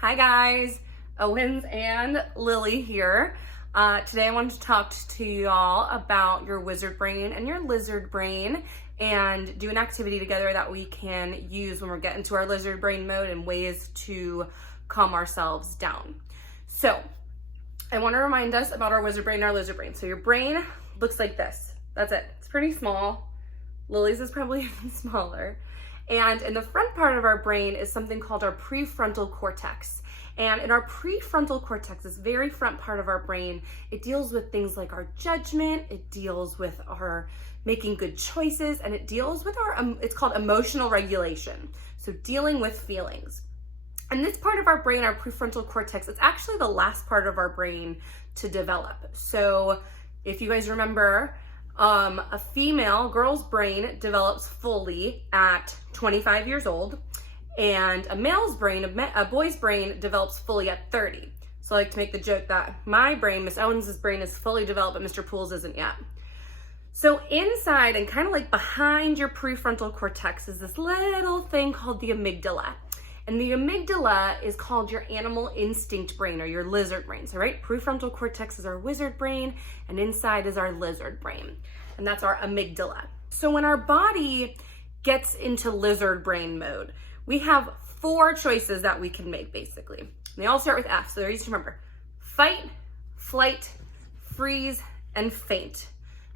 Hi guys, Owens and Lily here. Today I wanted to talk to y'all about your wizard brain and your lizard brain and do an activity together that we can use when we're getting to our lizard brain mode and ways to calm ourselves down. So I want to remind us about our wizard brain and our lizard brain. So your brain looks like this. That's it. It's pretty small. Lily's is probably even smaller. And in the front part of our brain is something called our prefrontal cortex. And in our prefrontal cortex, this very front part of our brain, it deals with things like our judgment, it deals with our making good choices, and it deals with our, it's called emotional regulation. So dealing with feelings. And this part of our brain, our prefrontal cortex, it's actually the last part of our brain to develop. So if you guys remember, a female girl's brain develops fully at 25 years old, and a male's brain, a boy's brain develops fully at 30. So I like to make the joke that my brain, Miss Owens' brain, is fully developed, but Mr. Poole's isn't yet. So inside and kind of like behind your prefrontal cortex is this little thing called the amygdala. And the amygdala is called your animal instinct brain or your lizard brain. So right, prefrontal cortex is our wizard brain and inside is our lizard brain. And that's our amygdala. So when our body gets into lizard brain mode, we have 4 choices that we can make basically. And they all start with F, so they're easy to remember. Fight, flight, freeze, and faint.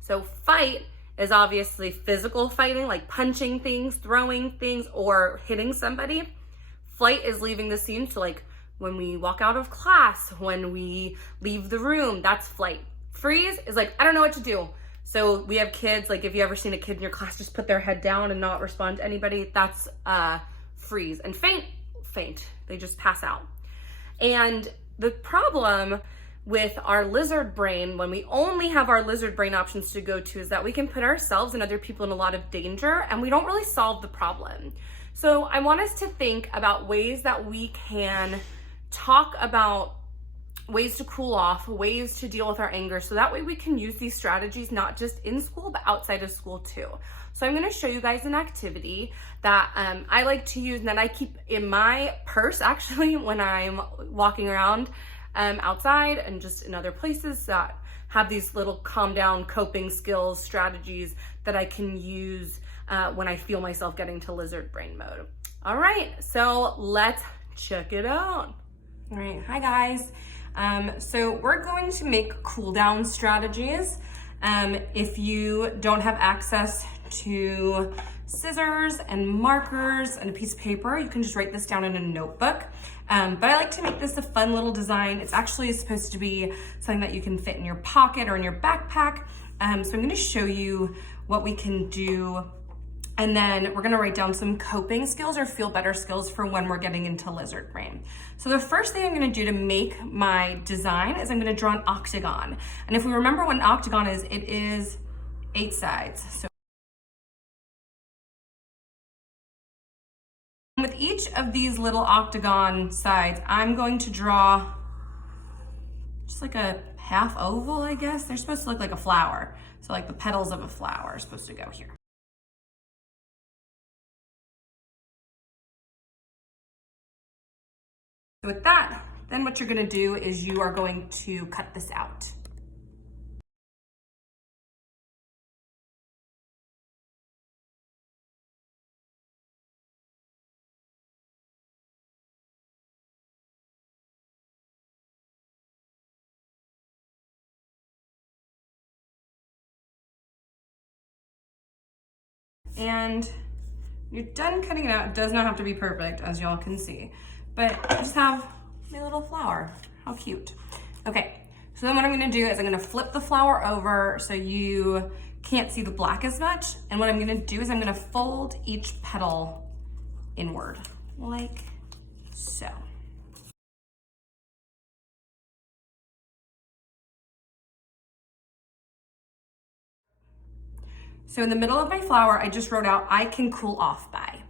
So fight is obviously physical fighting, like punching things, throwing things, or hitting somebody. Flight is leaving the scene, so like when we walk out of class, when we leave the room, that's flight. Freeze is like, I don't know what to do. So we have kids, like if you ever seen a kid in your class just put their head down and not respond to anybody, that's freeze. And faint, they just pass out. And the problem with our lizard brain, when we only have our lizard brain options to go to, is that we can put ourselves and other people in a lot of danger and we don't really solve the problem. So I want us to think about ways that we can talk about ways to cool off, ways to deal with our anger, so that way we can use these strategies not just in school, but outside of school too. So I'm gonna show you guys an activity that I like to use and that I keep in my purse actually when I'm walking around outside and just in other places that have these little calm down coping skills, strategies that I can use when I feel myself getting to lizard brain mode. All right, so let's check it out. All right, hi guys. So we're going to make cool down strategies. If you don't have access to scissors and markers and a piece of paper, you can just write this down in a notebook. But I like to make this a fun little design. It's actually supposed to be something that you can fit in your pocket or in your backpack. So I'm gonna show you what we can do. And then we're gonna write down some coping skills or feel better skills for when we're getting into lizard brain. So the first thing I'm gonna do to make my design is I'm gonna draw an octagon. And if we remember what an octagon is, it is 8 sides. So with each of these little octagon sides, I'm going to draw just like a half oval, I guess. They're supposed to look like a flower. So like the petals of a flower are supposed to go here. So with that, then what you're gonna do is you are going to cut this out. And you're done cutting it out. It does not have to be perfect, as y'all can see, but I just have my little flower. How cute. Okay, so then what I'm gonna do is I'm gonna flip the flower over so you can't see the black as much. And what I'm gonna do is I'm gonna fold each petal inward, like so. So in the middle of my flower, I just wrote out, I can cool off by.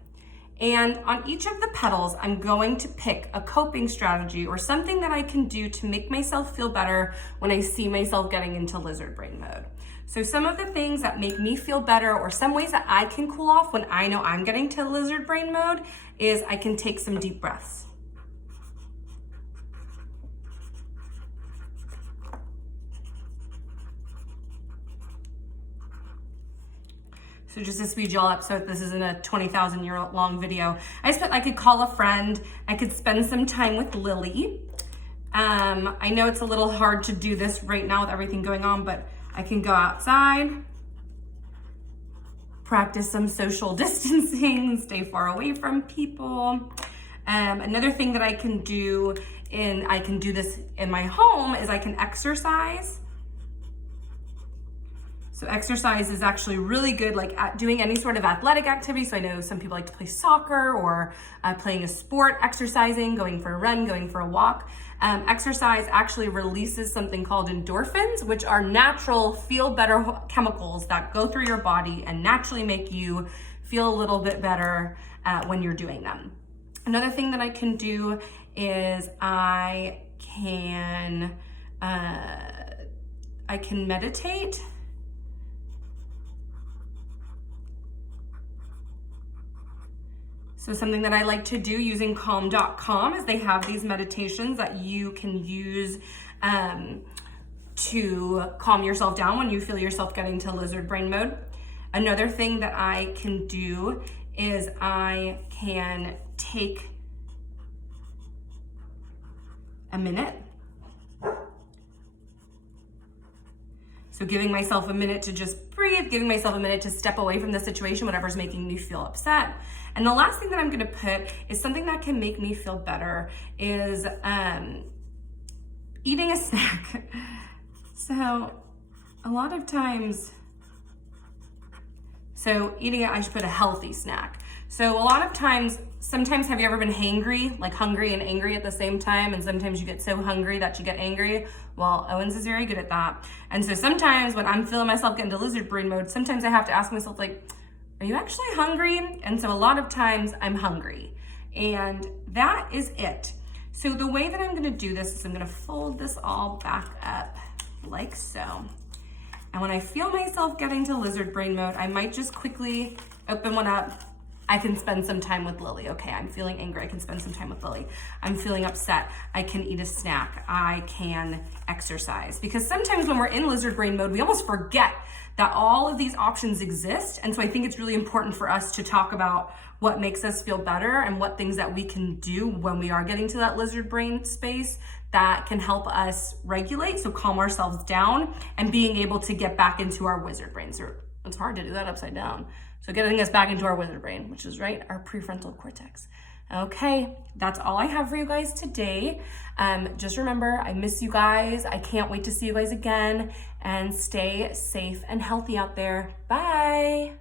And on each of the petals, I'm going to pick a coping strategy or something that I can do to make myself feel better when I see myself getting into lizard brain mode. So some of the things that make me feel better or some ways that I can cool off when I know I'm getting to lizard brain mode is I can take some deep breaths. So just to speed y'all up, so this isn't a 20,000 year long video. I could call a friend. I could spend some time with Lily. I know it's a little hard to do this right now with everything going on, but I can go outside, practice some social distancing, stay far away from people. Another thing that I can do, and I can do this in my home, is I can exercise. So exercise is actually really good, like at doing any sort of athletic activity. So I know some people like to play soccer or playing a sport, exercising, going for a run, going for a walk. Exercise actually releases something called endorphins, which are natural, feel better chemicals that go through your body and naturally make you feel a little bit better when you're doing them. Another thing that I can do is I can meditate. So something that I like to do using calm.com is they have these meditations that you can use to calm yourself down when you feel yourself getting to lizard brain mode. Another thing that I can do is I can take a minute. So giving myself a minute to just breathe, giving myself a minute to step away from the situation, whatever's making me feel upset. And the last thing that I'm gonna put is something that can make me feel better is eating a snack. So a lot of times, I should put a healthy snack. So a lot of times, sometimes have you ever been hangry, like hungry and angry at the same time? And sometimes you get so hungry that you get angry. Well, Owens is very good at that. And so sometimes when I'm feeling myself get into lizard brain mode, sometimes I have to ask myself like, are you actually hungry? And so a lot of times I'm hungry. And that is it. So the way that I'm gonna do this is I'm gonna fold this all back up like so. And when I feel myself getting to lizard brain mode, I might just quickly open one up. I can spend some time with Lily. Okay, I'm feeling angry, I can spend some time with Lily. I'm feeling upset, I can eat a snack. I can exercise. Because sometimes when we're in lizard brain mode, we almost forget that all of these options exist. And so I think it's really important for us to talk about what makes us feel better and what things that we can do when we are getting to that lizard brain space that can help us regulate, so calm ourselves down and being able to get back into our wizard brain. So it's hard to do that upside down. So getting us back into our wizard brain, which is right, our prefrontal cortex. Okay, that's all I have for you guys today. Just remember, I miss you guys. I can't wait to see you guys again, and stay safe and healthy out there. Bye.